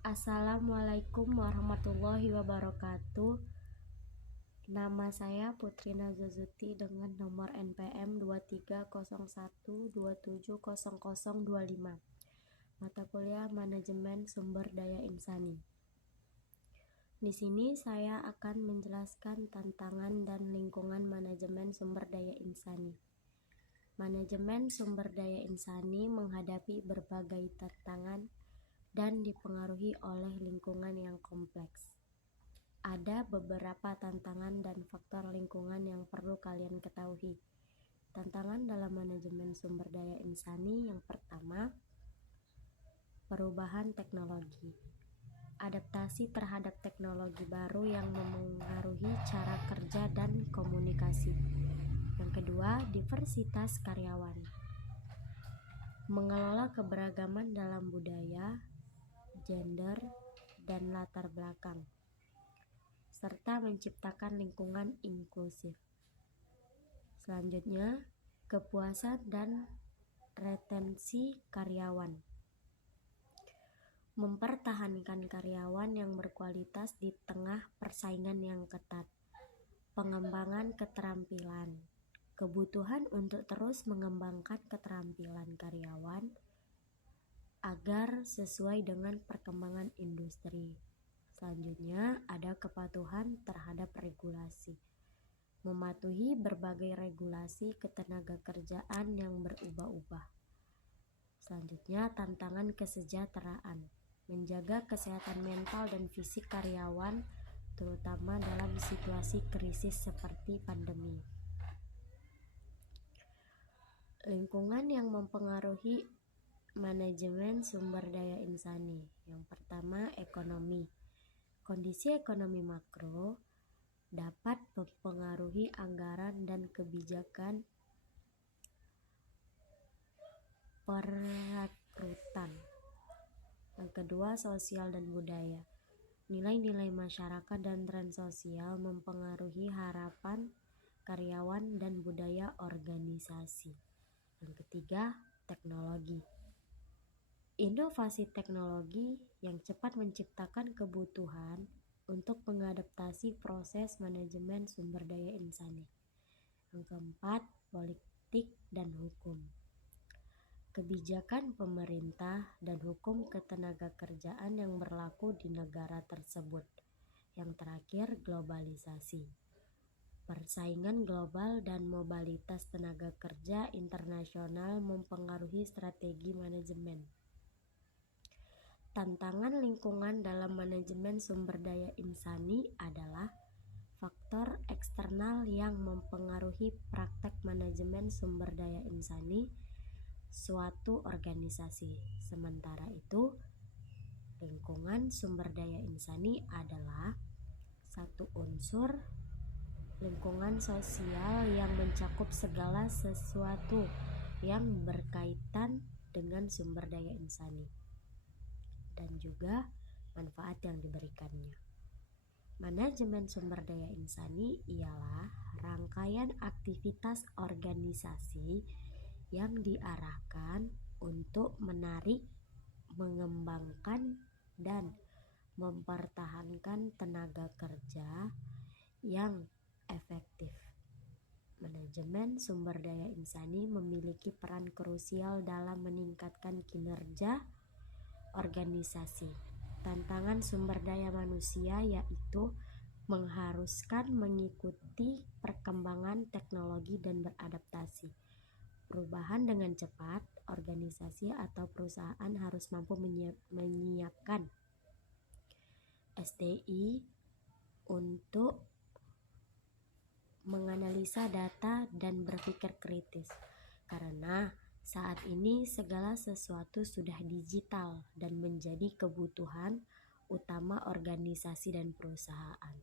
Assalamualaikum warahmatullahi wabarakatuh. Nama saya Putri Nazazuti dengan nomor NPM 2301270025. Mata kuliah Manajemen Sumber Daya Insani. Di sini saya akan menjelaskan tantangan dan lingkungan manajemen sumber daya insani. Manajemen sumber daya insani menghadapi berbagai tantangan dan dipengaruhi oleh lingkungan yang kompleks. Ada beberapa tantangan dan faktor lingkungan yang perlu kalian ketahui. Tantangan dalam manajemen sumber daya insani yang pertama, perubahan teknologi. Adaptasi terhadap teknologi baru yang mempengaruhi cara kerja dan komunikasi. Yang kedua, diversitas karyawan. Mengelola keberagaman dalam budaya, gender, dan latar belakang, serta menciptakan lingkungan inklusif. Selanjutnya, kepuasan dan retensi karyawan. Mempertahankan karyawan yang berkualitas di tengah persaingan yang ketat. Pengembangan keterampilan. Kebutuhan untuk terus mengembangkan keterampilan karyawan agar sesuai dengan perkembangan industri. Selanjutnya, ada kepatuhan terhadap regulasi. Mematuhi berbagai regulasi ketenagakerjaan yang berubah-ubah. Selanjutnya, tantangan kesejahteraan. Menjaga kesehatan mental dan fisik karyawan, terutama dalam situasi krisis seperti pandemi. Lingkungan yang mempengaruhi manajemen sumber daya insani. Yang pertama, ekonomi. Kondisi ekonomi makro dapat mempengaruhi anggaran dan kebijakan perekrutan. Yang kedua, sosial dan budaya. Nilai-nilai masyarakat dan tren sosial mempengaruhi harapan karyawan dan budaya organisasi. Yang ketiga, teknologi. Inovasi teknologi yang cepat menciptakan kebutuhan untuk mengadaptasi proses manajemen sumber daya insani. Yang keempat, politik dan hukum. Kebijakan pemerintah dan hukum ketenagakerjaan yang berlaku di negara tersebut. Yang terakhir, globalisasi. Persaingan global dan mobilitas tenaga kerja internasional mempengaruhi strategi manajemen. Tantangan lingkungan dalam manajemen sumber daya insani adalah faktor eksternal yang mempengaruhi praktek manajemen sumber daya insani suatu organisasi. Sementara itu, lingkungan sumber daya insani adalah satu unsur lingkungan sosial yang mencakup segala sesuatu yang berkaitan dengan sumber daya insani dan juga manfaat yang diberikannya. Manajemen sumber daya insani ialah rangkaian aktivitas organisasi yang diarahkan untuk menarik, mengembangkan, dan mempertahankan tenaga kerja yang efektif. Manajemen sumber daya insani memiliki peran krusial dalam meningkatkan kinerja organisasi. Tantangan sumber daya manusia yaitu mengharuskan mengikuti perkembangan teknologi dan beradaptasi. Perubahan dengan cepat, organisasi atau perusahaan harus mampu menyiapkan SDI untuk menganalisa data dan berpikir kritis. Karena saat ini segala sesuatu sudah digital dan menjadi kebutuhan utama organisasi dan perusahaan.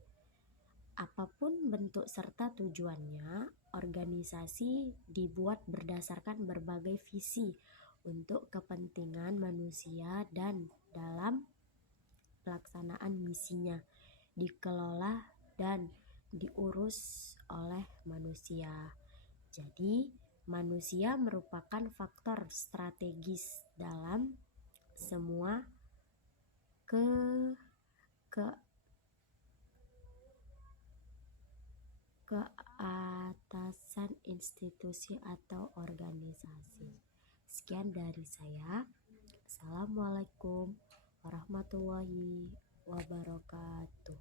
Apapun bentuk serta tujuannya, organisasi dibuat berdasarkan berbagai visi untuk kepentingan manusia dan dalam pelaksanaan misinya dikelola dan diurus oleh manusia. Jadi, manusia merupakan faktor strategis dalam semua ke ke keatasan institusi atau organisasi. Sekian dari saya. Assalamualaikum warahmatullahi wabarakatuh.